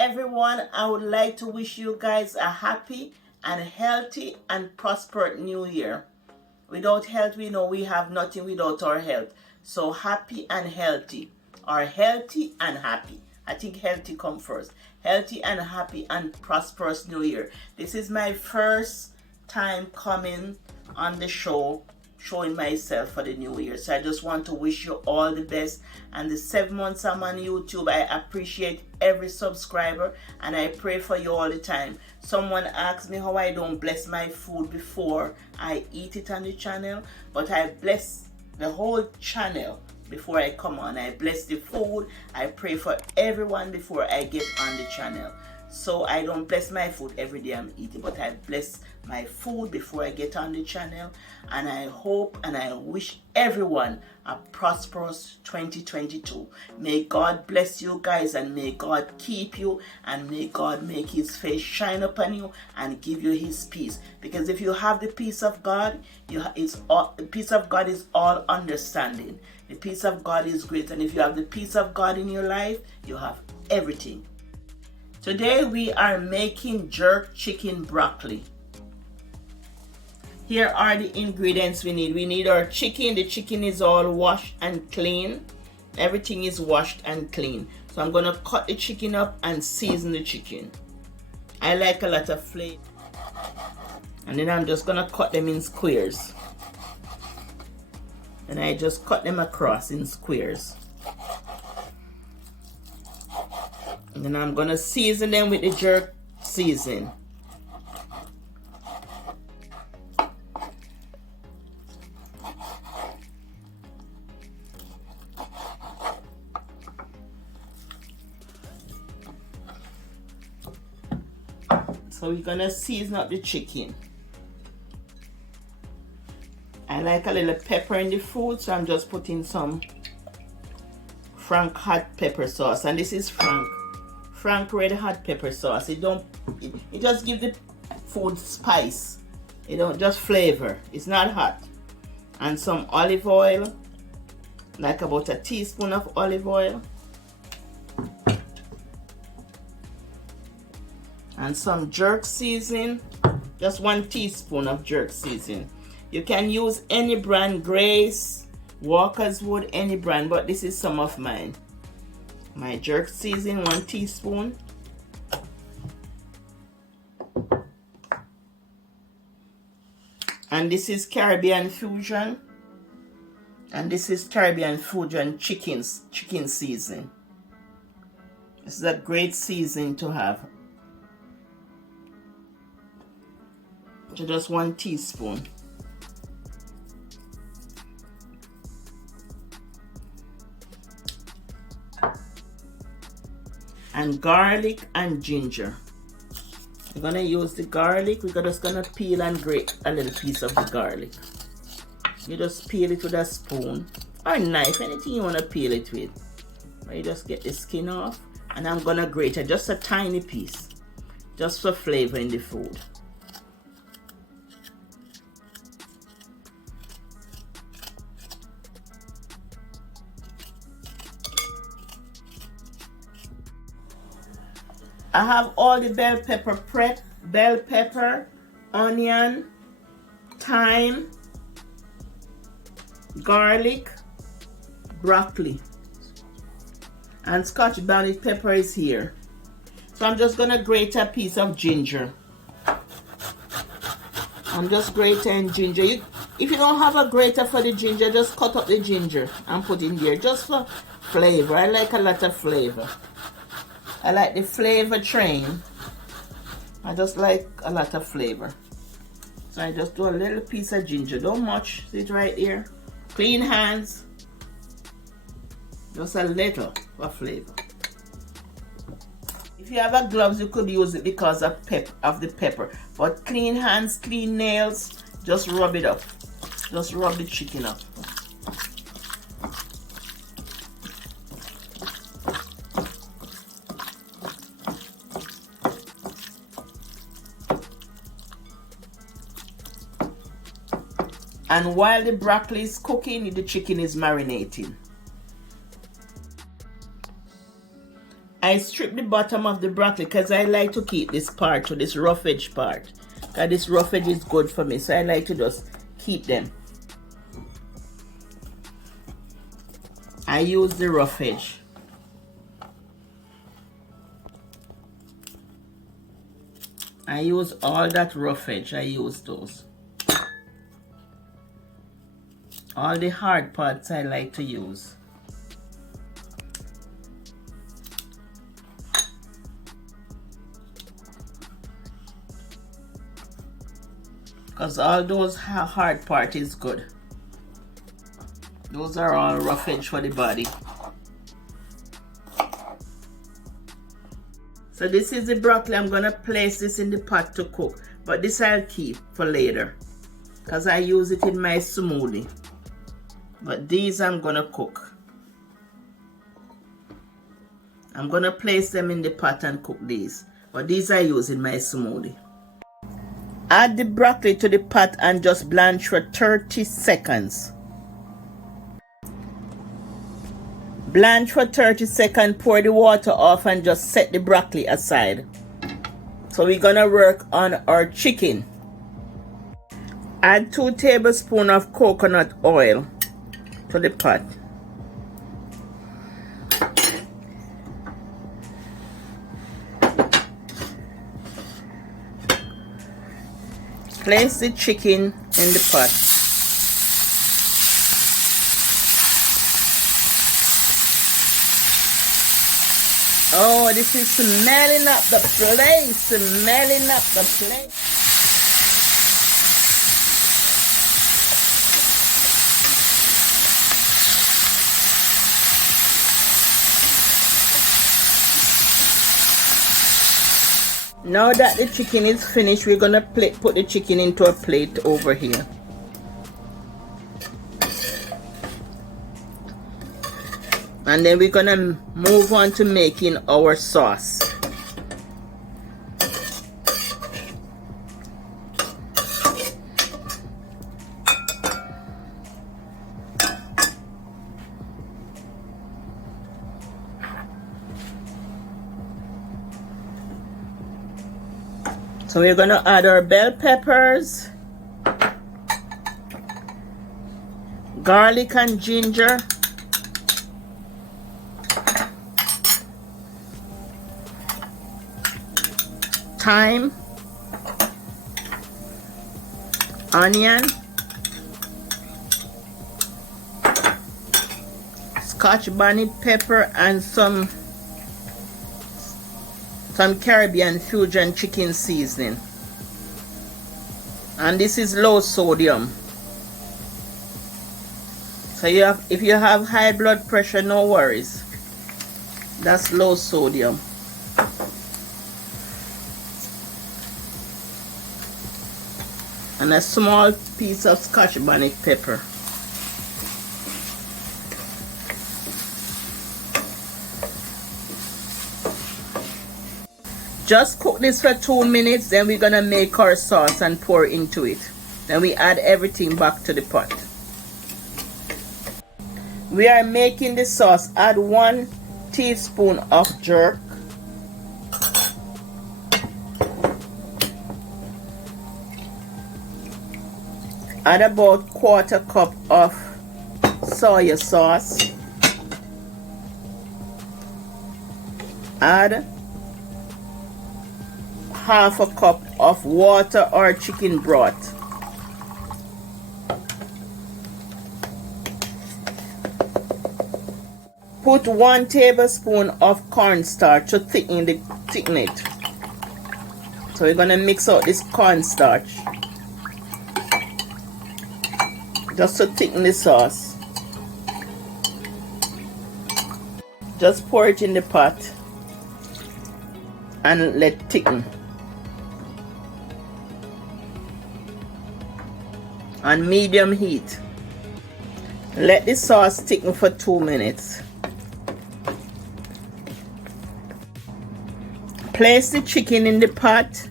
everyone. I would like to wish you guys a happy and healthy and prosperous new year. Without health, we know we have nothing without our health. So happy and healthy, or healthy and happy. I think healthy come first. Healthy and happy and prosperous new year. This is my first time coming on the show, showing myself for the new year. So I just want to wish you all the best. And the 7 months I'm on YouTube, I appreciate every subscriber and I pray for you all the time. Someone asked me how I don't bless my food before I eat it on the channel, but I bless the whole channel before I come on. I bless the food. I pray for everyone before I get on the channel. So I don't bless my food every day I'm eating, but I bless my food before I get on the channel. And I hope and I wish everyone a prosperous 2022. May God bless you guys and may God keep you and may God make his face shine upon you and give you his peace. Because if you have the peace of God, the peace of God is all understanding. The peace of God is great. And if you have the peace of God in your life, you have everything. Today we are making jerk chicken broccoli. Here are the ingredients we need. We need our chicken. The chicken is all washed and clean. Everything is washed and clean. So I'm going to cut the chicken up and season the chicken. I like a lot of flavor. And then I'm just going to cut them in squares. And I just cut them across in squares. And then I'm going to season them with the jerk seasoning. So we're going to season up the chicken. I like a little pepper in the food, so I'm just putting some Frank hot pepper sauce. And this is Frank red hot pepper sauce. It just gives the food spice. It don't just flavor. It's not hot. And some olive oil, like about a teaspoon of olive oil. And some jerk seasoning, just 1 teaspoon of jerk seasoning. You can use any brand, Grace, Walker's Wood, any brand, but this is some of mine. My jerk seasoning, 1 teaspoon. And this is Caribbean Fusion. And this is Caribbean Fusion chicken seasoning. This is a great seasoning to have. So just 1 teaspoon. And garlic and ginger. We're gonna use the garlic. We're just gonna peel and grate a little piece of the garlic. You just peel it with a spoon or knife, anything you wanna peel it with. But you just get the skin off, and I'm gonna grate it just a tiny piece, just for flavor in the food. I have all the bell pepper prep, bell pepper, onion, thyme, garlic, broccoli, and Scotch bonnet pepper is here. So I'm just gonna grate a piece of ginger. I'm just grating ginger. If you don't have a grater for the ginger, just cut up the ginger and put in there just for flavor. I like a lot of flavor. I like the flavor train. I just like a lot of flavor. So I just do a little piece of ginger. Don't much. See it right here? Clean hands. Just a little for flavor. If you have a gloves, you could use it because of the pepper. But clean hands, clean nails, just rub it up. Just rub the chicken up. And while the broccoli is cooking, the chicken is marinating. I strip the bottom of the broccoli because I like to keep this part, so this rough edge part. Because this rough edge is good for me, so I like to just keep them. I use the rough edge. I use all that rough edge, I use those. All the hard parts I like to use. Because all those hard part is good. Those are all rough edge for the body. So this is the broccoli. I'm going to place this in the pot to cook. But this I'll keep for later, because I use it in my smoothie. But these I'm going to cook. I'm going to place them in the pot and cook these. But these I use in my smoothie. Add the broccoli to the pot and just blanch for 30 seconds. Blanch for 30 seconds, pour the water off and just set the broccoli aside. So we're gonna work on our chicken. Add 2 tablespoons of coconut oil to the pot. Place the chicken in the pot. Oh, this is smelling up the place, smelling up the place. Now that the chicken is finished, we're gonna put the chicken into a plate over here. And then we're gonna move on to making our sauce. So we're gonna add our bell peppers, garlic and ginger, thyme, onion, Scotch bonnet pepper, and some Caribbean fusion chicken seasoning. And this is low sodium. So if you have high blood pressure, no worries. That's low sodium. And a small piece of Scotch bonnet pepper. Just cook this for 2 minutes, then we're gonna make our sauce and pour into it. Then we add everything back to the pot. We are making the sauce. Add 1 teaspoon of jerk. Add about 1/4 cup of soy sauce. Add 1/2 cup of water or chicken broth. Put 1 tablespoon of cornstarch to thicken it. So we're gonna mix out this cornstarch just to thicken the sauce. Just pour it in the pot and let thicken on medium heat. Let the sauce thicken for 2 minutes. Place the chicken in the pot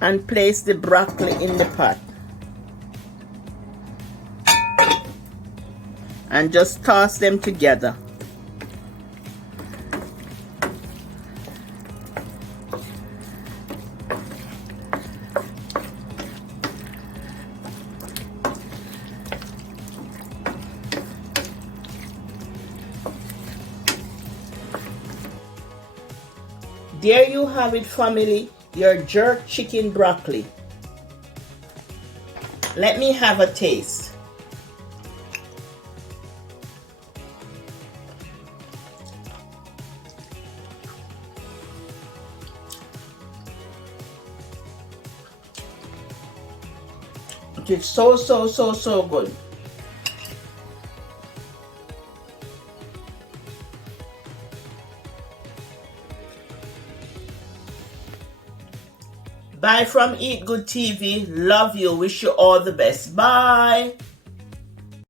and place the broccoli in the pot. And just toss them together. There you have it, family, your jerk chicken broccoli. Let me have a taste. It is so good. Bye from Eat Good TV. Love you. Wish you all the best. Bye.